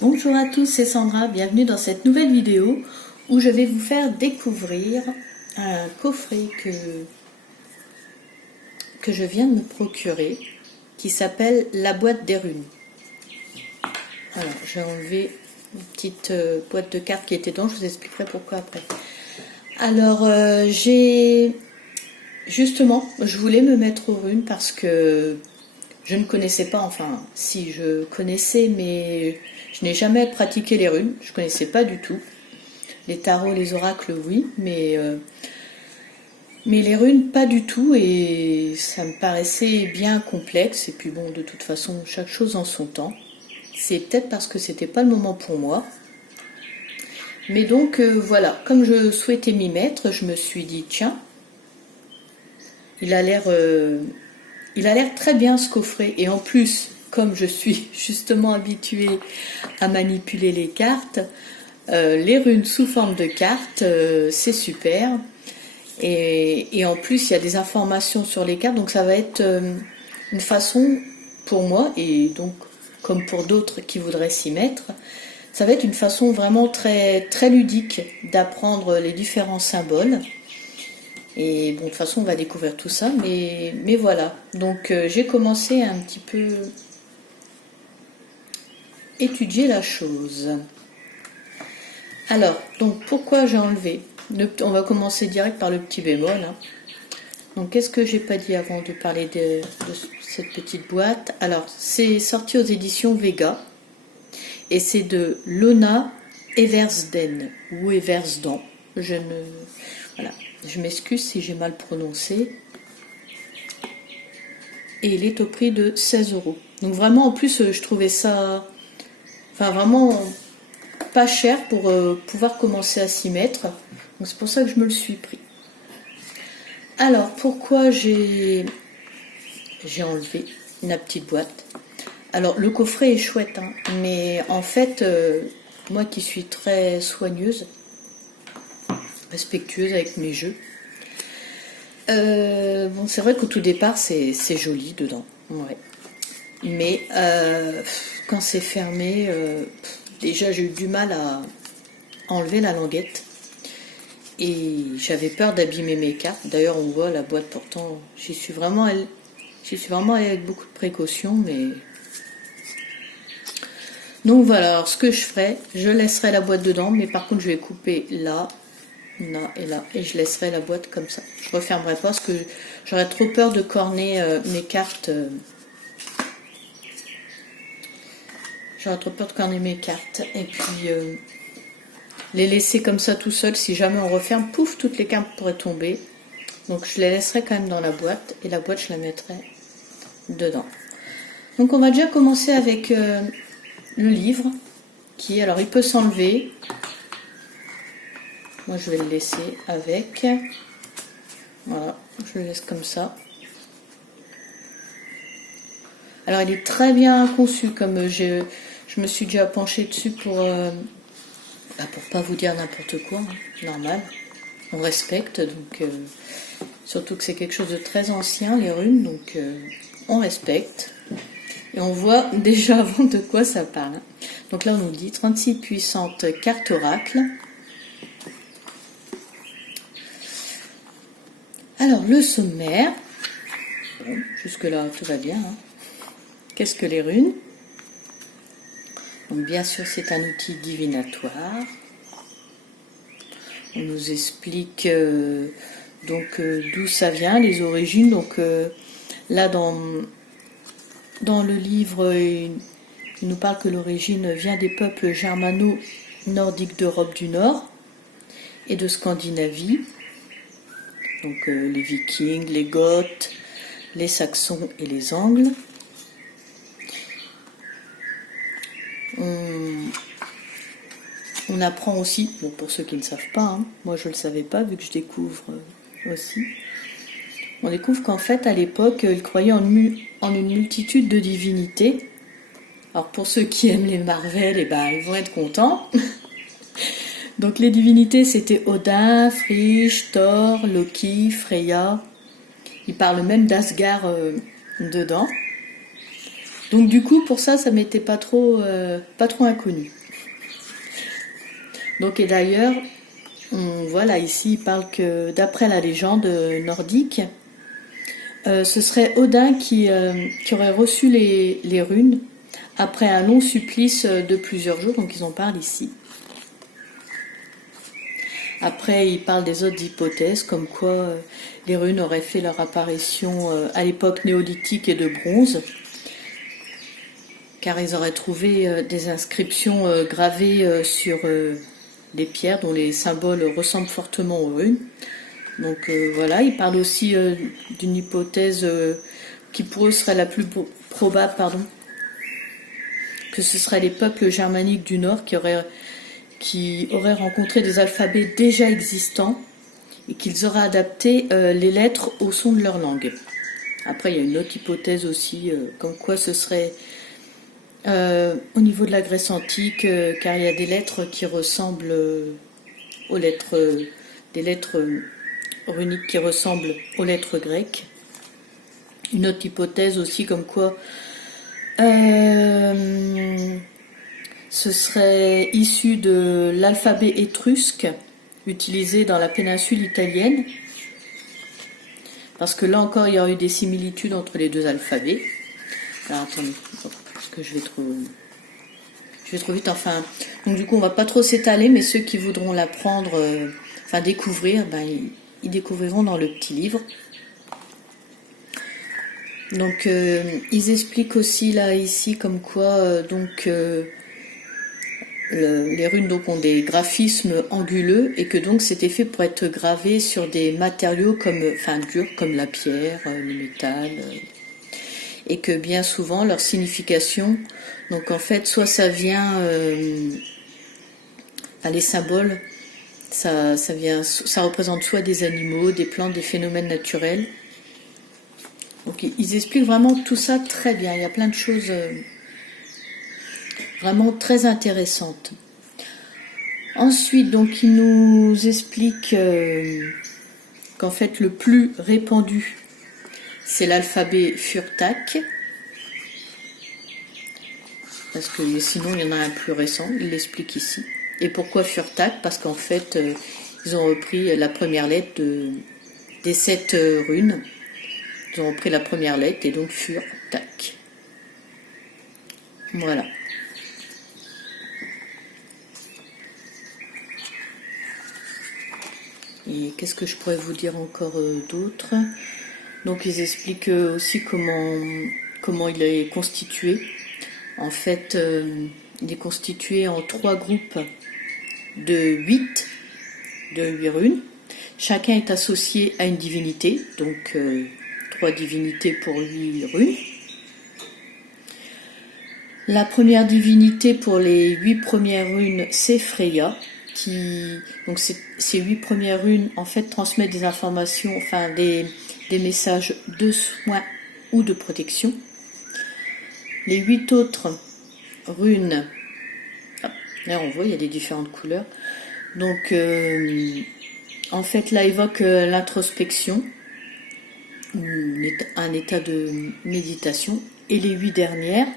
Bonjour à tous, c'est Sandra, bienvenue dans cette nouvelle vidéo où je vais vous faire découvrir un coffret que je viens de me procurer qui s'appelle La boîte des runes. Alors, j'ai enlevé une petite boîte de cartes qui était dedans, je vous expliquerai pourquoi après. Alors, justement, je voulais me mettre aux runes parce que je ne connaissais pas, enfin, si je connaissais, mais je n'ai jamais pratiqué les runes, je ne connaissais pas du tout. Les tarots, les oracles, oui, mais les runes, pas du tout, et ça me paraissait bien complexe, et puis bon, de toute façon, chaque chose en son temps. C'est peut-être parce que c'était pas le moment pour moi. Mais donc, voilà, comme je souhaitais m'y mettre, je me suis dit, tiens, il a l'air très bien ce coffret, et en plus, comme je suis justement habituée à manipuler les cartes, les runes sous forme de cartes, c'est super. Et en plus, il y a des informations sur les cartes, donc ça va être une façon pour moi, et donc comme pour d'autres qui voudraient s'y mettre, ça va être une façon vraiment très, très ludique d'apprendre les différents symboles. Et bon, de toute façon, on va découvrir tout ça, mais voilà. Donc j'ai commencé à un petit peu étudier la chose. Alors, donc pourquoi j'ai enlevé on va commencer direct par le petit bémol. Hein. Donc, qu'est-ce que j'ai pas dit avant de parler de cette petite boîte? Alors, c'est sorti aux éditions Vega et c'est de Lona Eversden ou Eversden. Voilà, je m'excuse si j'ai mal prononcé. Et il est au prix de 16 €. Donc vraiment, en plus, je trouvais ça, enfin vraiment pas cher pour pouvoir commencer à s'y mettre. Donc c'est pour ça que je me le suis pris. Alors, pourquoi j'ai enlevé la petite boîte? Alors, le coffret est chouette, hein, mais en fait, moi qui suis très soigneuse, respectueuse avec mes jeux, bon, c'est vrai qu'au tout départ, c'est joli dedans, ouais. Mais quand c'est fermé, déjà j'ai eu du mal à enlever la languette. Et j'avais peur d'abîmer mes cartes. D'ailleurs, on voit la boîte, pourtant, j'y suis vraiment allée avec beaucoup de précautions, mais... Donc voilà, alors ce que je ferai, je laisserai la boîte dedans, mais par contre, je vais couper là, là et là, et je laisserai la boîte comme ça. Je refermerai pas parce que j'aurais trop peur de corner mes cartes. J'aurais trop peur de corner mes cartes. Et puis... les laisser comme ça tout seul, si jamais on referme, pouf, toutes les cartes pourraient tomber. Donc je les laisserai quand même dans la boîte, et la boîte je la mettrai dedans. Donc on va déjà commencer avec le livre, qui, alors il peut s'enlever. Moi je vais le laisser avec. Voilà, je le laisse comme ça. Alors il est très bien conçu, comme je me suis déjà penchée dessus pour pas vous dire n'importe quoi, hein, normal. On respecte, donc surtout que c'est quelque chose de très ancien, les runes, donc on respecte. Et on voit déjà avant de quoi ça parle. Donc là on nous dit 36 puissantes cartes oracle. Alors le sommaire, bon, jusque là tout va bien. Hein. Qu'est-ce que les runes? Donc bien sûr c'est un outil divinatoire. On nous explique donc d'où ça vient, les origines. Donc là dans le livre, il nous parle que l'origine vient des peuples germano-nordiques d'Europe du Nord et de Scandinavie. Donc les Vikings, les Goths, les Saxons et les Angles. On apprend aussi, bon, pour ceux qui ne savent pas, hein, moi je ne le savais pas vu que je découvre aussi, on découvre qu'en fait à l'époque ils croyaient en une multitude de divinités. Alors pour ceux qui aiment les Marvel, eh ben, ils vont être contents. Donc les divinités c'était Odin, Frigg, Thor, Loki, Freya. Ils parlent même d'Asgard dedans. Donc du coup, pour ça, ça m'était pas trop inconnu. Donc et d'ailleurs, on voit là ici, il parle que d'après la légende nordique, ce serait Odin qui aurait reçu les runes après un long supplice de plusieurs jours, donc ils en parlent ici. Après, il parle des autres hypothèses, comme quoi les runes auraient fait leur apparition à l'époque néolithique et de bronze, car ils auraient trouvé des inscriptions gravées sur des pierres dont les symboles ressemblent fortement aux runes. Donc voilà, il parle aussi d'une hypothèse qui pour eux serait la plus probable, que ce seraient les peuples germaniques du Nord qui auraient rencontré des alphabets déjà existants et qu'ils auraient adapté les lettres au son de leur langue. Après, il y a une autre hypothèse aussi, comme quoi ce serait au niveau de la Grèce antique, car il y a des lettres qui ressemblent aux lettres, des lettres runiques qui ressemblent aux lettres grecques. Une autre hypothèse aussi, comme quoi ce serait issu de l'alphabet étrusque utilisé dans la péninsule italienne, parce que là encore il y aurait eu des similitudes entre les deux alphabets. Alors attendez, parce que je vais trop vite. Enfin, donc du coup on va pas trop s'étaler, mais ceux qui voudront l'apprendre, découvrir, ils découvriront dans le petit livre. Donc ils expliquent aussi là ici comme quoi les runes donc ont des graphismes anguleux et que donc c'était fait pour être gravé sur des matériaux durs comme la pierre, le métal, et que bien souvent leur signification, donc en fait soit ça vient, les symboles, ça représente soit des animaux, des plantes, des phénomènes naturels. Donc ils expliquent vraiment tout ça très bien. Il y a plein de choses vraiment très intéressantes. Ensuite, donc ils nous expliquent qu'en fait le plus répandu c'est l'alphabet Furtak, parce que sinon il y en a un plus récent, il l'explique ici. Et pourquoi Furtak? Parce qu'en fait ils ont repris la première lettre des 7 runes. Ils ont repris la première lettre et donc Furtak. Voilà. Et qu'est-ce que je pourrais vous dire encore d'autre? Donc ils expliquent aussi comment il est constitué. En fait, il est constitué en 3 groupes de 8 runes. Chacun est associé à une divinité, donc 3 divinités pour 8 runes. La première divinité pour les 8 premières runes, c'est Freya. Donc ces 8 premières runes en fait transmettent des informations, des messages de soins ou de protection. Les 8 autres runes, là on voit il y a des différentes couleurs. Donc en fait là évoque l'introspection, un état de méditation. Et les 8 dernières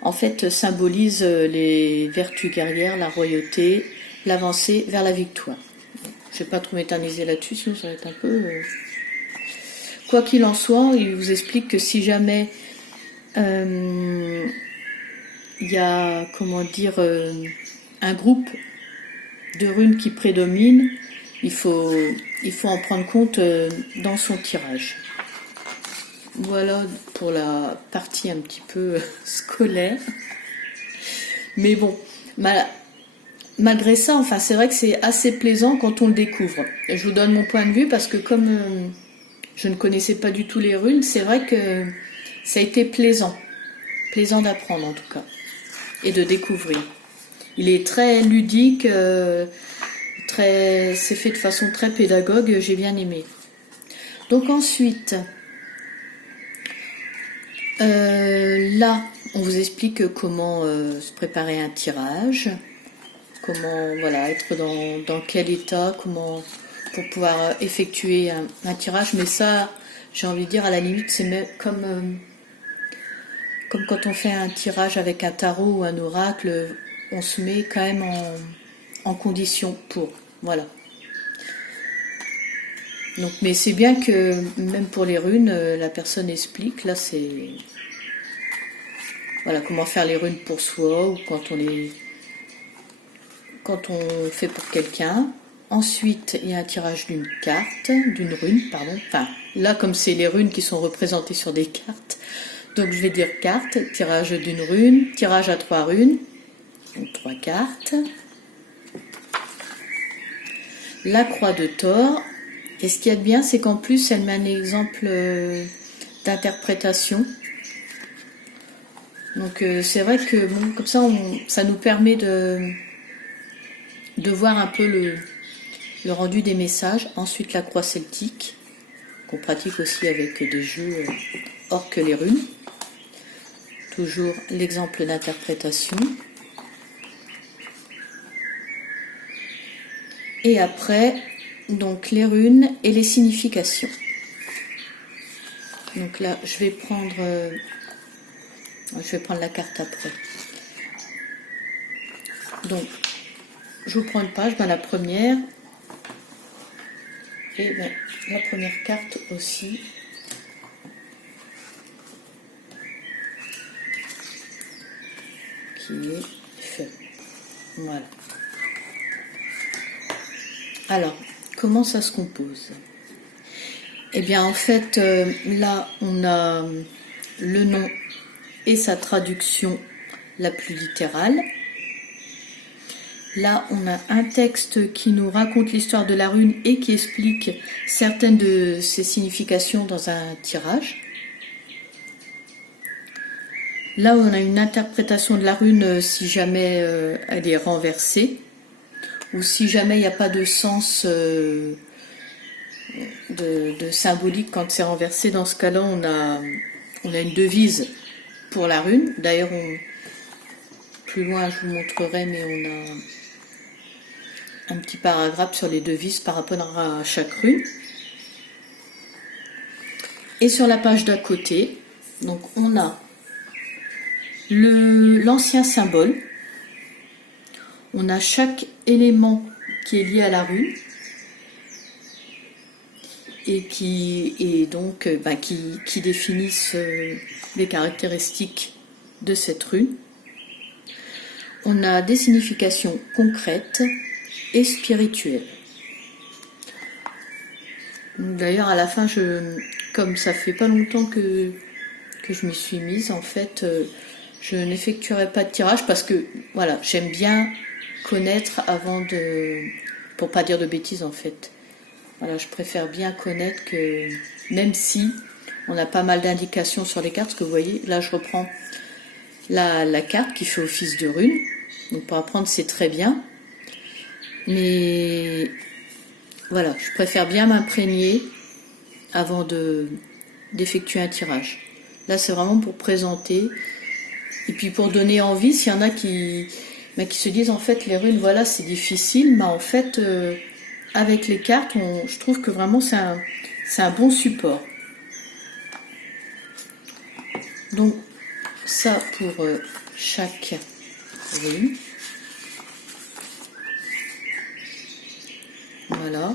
en fait symbolisent les vertus guerrières, la royauté, l'avancée vers la victoire. Je ne vais pas trop m'éterniser là-dessus, sinon ça va être un peu... Quoi qu'il en soit, il vous explique que si jamais il y a, un groupe de runes qui prédomine, il faut en prendre compte dans son tirage. Voilà pour la partie un petit peu scolaire. Mais bon, malgré ça, c'est vrai que c'est assez plaisant quand on le découvre. Et je vous donne mon point de vue parce que comme je ne connaissais pas du tout les runes, c'est vrai que ça a été plaisant d'apprendre en tout cas, et de découvrir. Il est très ludique, c'est fait de façon très pédagogue, j'ai bien aimé. Donc ensuite, là, on vous explique comment se préparer un tirage, comment être dans quel état, pour pouvoir effectuer un tirage. Mais ça, j'ai envie de dire, à la limite, c'est même comme comme quand on fait un tirage avec un tarot ou un oracle, on se met quand même en condition pour. Voilà. Donc, mais c'est bien que même pour les runes, la personne explique. Là, c'est voilà comment faire les runes pour soi ou quand on fait pour quelqu'un. Ensuite, il y a un tirage d'une rune, pardon. Enfin, là, comme c'est les runes qui sont représentées sur des cartes, donc je vais dire carte, tirage d'une rune, tirage à 3 runes, donc 3 cartes. La croix de Thor. Et ce qu'il y a de bien, c'est qu'en plus, elle met un exemple d'interprétation. Donc c'est vrai que bon, comme ça, ça nous permet de voir un peu le rendu des messages. Ensuite, la croix celtique, qu'on pratique aussi avec des jeux hors que les runes. Toujours l'exemple d'interprétation. Et après, donc les runes et les significations. Donc là, je vais prendre la carte après. Donc, je vous prends une page, la première. Et la première carte aussi. Qui est feu. Voilà. Alors, comment ça se compose? Eh bien, en fait, là, on a le nom et sa traduction la plus littérale. Là, on a un texte qui nous raconte l'histoire de la rune et qui explique certaines de ses significations dans un tirage. Là, on a une interprétation de la rune si jamais elle est renversée ou si jamais il n'y a pas de sens de symbolique quand c'est renversé. Dans ce cas-là, on a une devise pour la rune. D'ailleurs, plus loin, je vous montrerai, mais on a un petit paragraphe sur les devises par rapport à chaque rune. Et sur la page d'à côté, donc on a l'ancien symbole. On a chaque élément qui est lié à la rune et qui définissent les caractéristiques de cette rune. On a des significations concrètes et spirituelles. D'ailleurs, à la fin, comme ça fait pas longtemps que je m'y suis mise, en fait, je n'effectuerai pas de tirage parce que, voilà, j'aime bien connaître pour pas dire de bêtises, en fait. Voilà, je préfère bien connaître que, même si on a pas mal d'indications sur les cartes, parce que vous voyez, là, je reprends la carte qui fait office de rune. Donc, pour apprendre, c'est très bien. Mais voilà, je préfère bien m'imprégner avant d'effectuer un tirage. Là, c'est vraiment pour présenter et puis pour donner envie, s'il y en a qui se disent en fait les runes, voilà, c'est difficile, mais en fait, avec les cartes, je trouve que vraiment c'est un bon support. Donc, ça pour chaque rune. Voilà.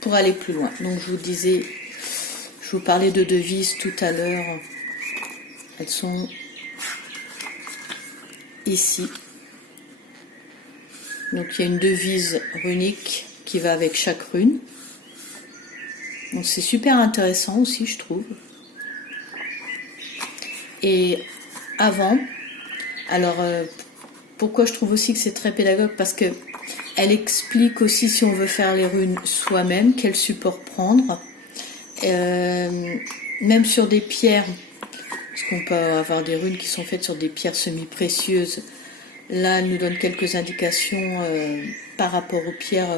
Pour aller plus loin. Donc je vous disais, je vous parlais de devises tout à l'heure. Elles sont ici. Donc il y a une devise runique qui va avec chaque rune. Donc c'est super intéressant aussi, je trouve. Et avant, alors pourquoi je trouve aussi que c'est très pédagogue, parce que elle explique aussi, si on veut faire les runes soi-même, quel support prendre. Même sur des pierres, parce qu'on peut avoir des runes qui sont faites sur des pierres semi-précieuses. Là, elle nous donne quelques indications par rapport aux pierres,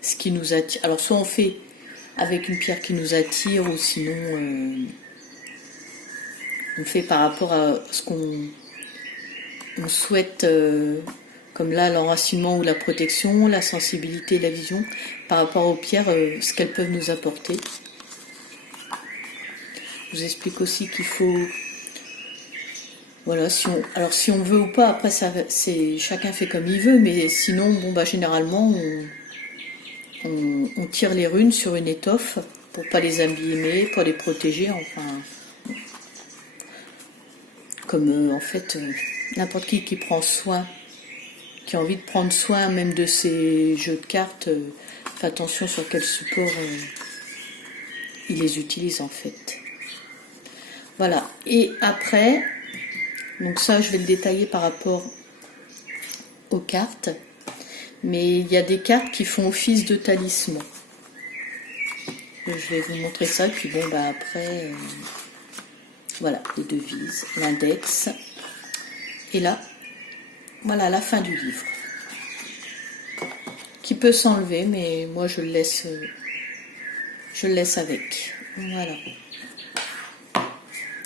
ce qui nous attire. Alors, soit on fait avec une pierre qui nous attire, ou sinon on fait par rapport à ce qu'on souhaite comme là l'enracinement ou la protection, la sensibilité, la vision, par rapport aux pierres, ce qu'elles peuvent nous apporter. Je vous explique aussi qu'il faut, voilà, si on veut ou pas, après chacun fait comme il veut, mais sinon, bon bah généralement on tire les runes sur une étoffe pour pas les abîmer, pour les protéger, enfin, comme en fait n'importe qui prend soin, qui a envie de prendre soin même de ses jeux de cartes, fait attention sur quel support il les utilise en fait. Voilà, et après, donc ça je vais le détailler par rapport aux cartes, mais il y a des cartes qui font office de talisman. Je vais vous montrer ça, puis bon bah après, voilà, les devises, l'index, et là, voilà la fin du livre, qui peut s'enlever, mais moi je le laisse avec. Voilà.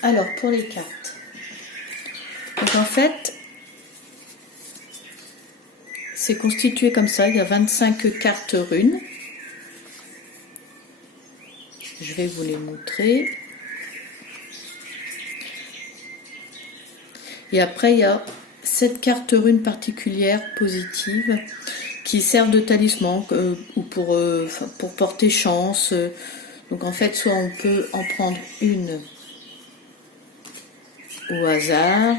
Alors pour les cartes, donc en fait c'est constitué comme ça, il y a 25 cartes runes. Je vais vous les montrer. Et après il y a 7 cartes runes particulières positives qui servent de talisman ou pour porter chance. Donc en fait soit on peut en prendre une au hasard,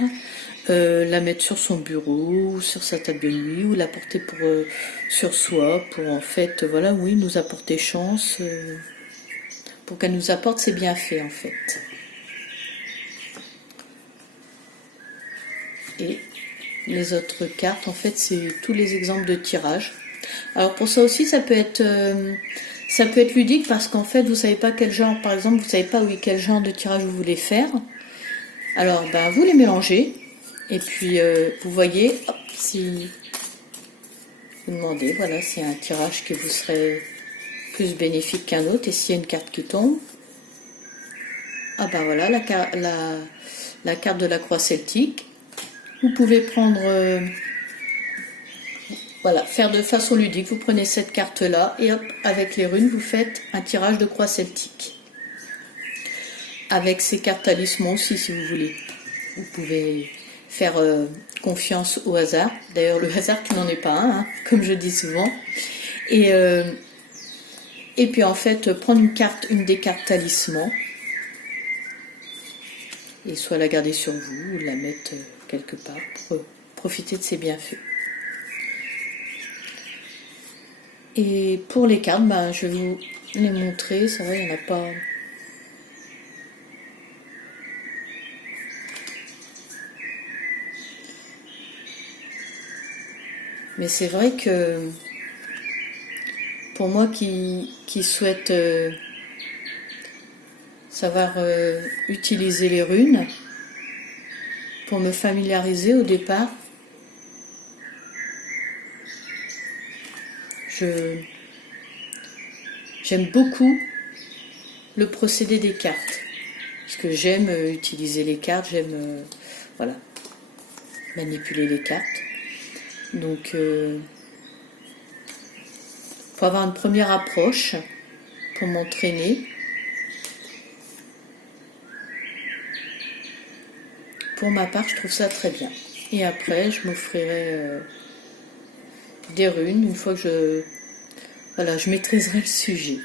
la mettre sur son bureau, sur sa table de nuit, ou la porter sur soi, pour en fait, voilà, oui, nous apporter chance, pour qu'elle nous apporte ses bienfaits en fait. Et les autres cartes, en fait, c'est tous les exemples de tirage. Alors pour ça aussi, ça peut être ludique parce qu'en fait, vous savez pas quel genre, par exemple, vous savez pas quel genre de tirage vous voulez faire. Alors, ben, vous les mélangez et puis vous voyez, hop, si vous demandez, voilà, s'il y a un tirage qui vous serait plus bénéfique qu'un autre et s'il y a une carte qui tombe, ah ben voilà, la carte de la croix celtique. Vous pouvez prendre, voilà, faire de façon ludique, vous prenez cette carte-là et hop, avec les runes, vous faites un tirage de croix celtique. Avec ces cartes talismans aussi, si vous voulez. Vous pouvez faire confiance au hasard. D'ailleurs, le hasard qui n'en est pas un, hein, comme je dis souvent. Et puis en fait, prendre une des cartes talismans, et soit la garder sur vous, ou la mettre quelque part pour profiter de ses bienfaits. Et pour les cartes, ben, je vais vous les montrer. Ça va, il n'y en a pas... Mais c'est vrai que pour moi qui souhaite savoir utiliser les runes, pour me familiariser au départ, j'aime beaucoup le procédé des cartes. Parce que j'aime utiliser les cartes, j'aime voilà, manipuler les cartes. Donc, pour avoir une première approche, pour m'entraîner, pour ma part, je trouve ça très bien. Et après, je m'offrirai des runes une fois que je maîtriserai le sujet.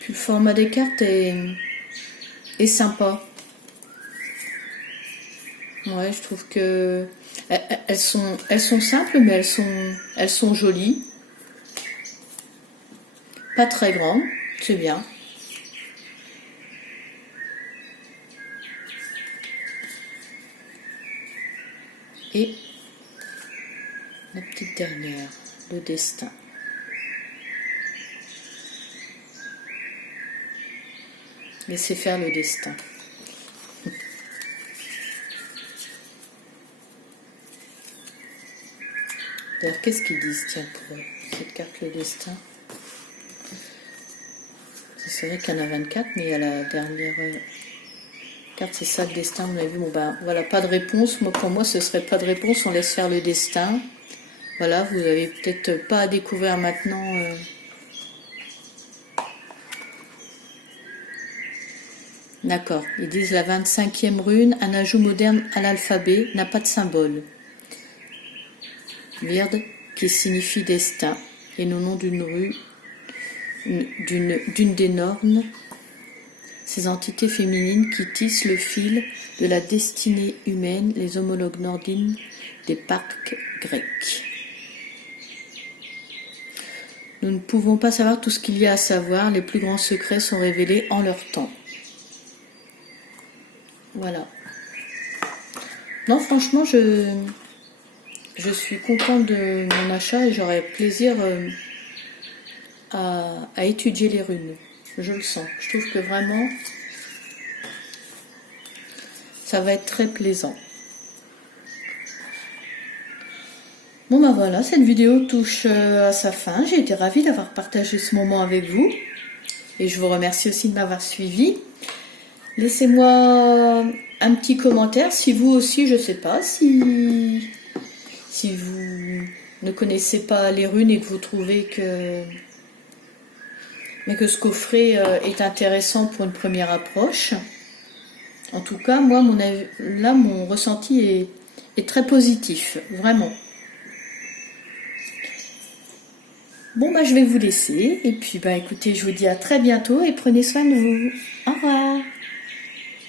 Puis le format des cartes est sympa. Ouais, je trouve que elles sont simples, mais elles sont jolies. Pas très grandes, c'est bien. Et la petite dernière, le destin. Laissez faire le destin. D'ailleurs, qu'est-ce qu'ils disent, tiens, pour cette carte le destin? C'est vrai qu'il y en a 24, mais il y a la dernière carte, c'est ça le destin, on a vu. Bon ben voilà, pas de réponse. Moi, pour moi, ce serait pas de réponse, on laisse faire le destin. Voilà, vous avez peut-être pas à découvrir maintenant. D'accord, ils disent la 25e rune, un ajout moderne à l'alphabet, n'a pas de symbole. Virde, qui signifie destin, et le nom d'une rue, d'une des normes, ces entités féminines qui tissent le fil de la destinée humaine, les homologues nordines des parcs grecs. Nous ne pouvons pas savoir tout ce qu'il y a à savoir, les plus grands secrets sont révélés en leur temps. Voilà. Non, franchement, je suis contente de mon achat et j'aurai plaisir à étudier les runes. Je le sens. Je trouve que vraiment, ça va être très plaisant. Bon ben voilà, cette vidéo touche à sa fin. J'ai été ravie d'avoir partagé ce moment avec vous. Et je vous remercie aussi de m'avoir suivi. Laissez-moi un petit commentaire si vous aussi, je ne sais pas, si vous ne connaissez pas les runes et que vous trouvez que ce coffret est intéressant pour une première approche. En tout cas, moi, mon ressenti est très positif, vraiment. Bon, bah, je vais vous laisser. Et puis, bah, écoutez, je vous dis à très bientôt et prenez soin de vous. Au revoir.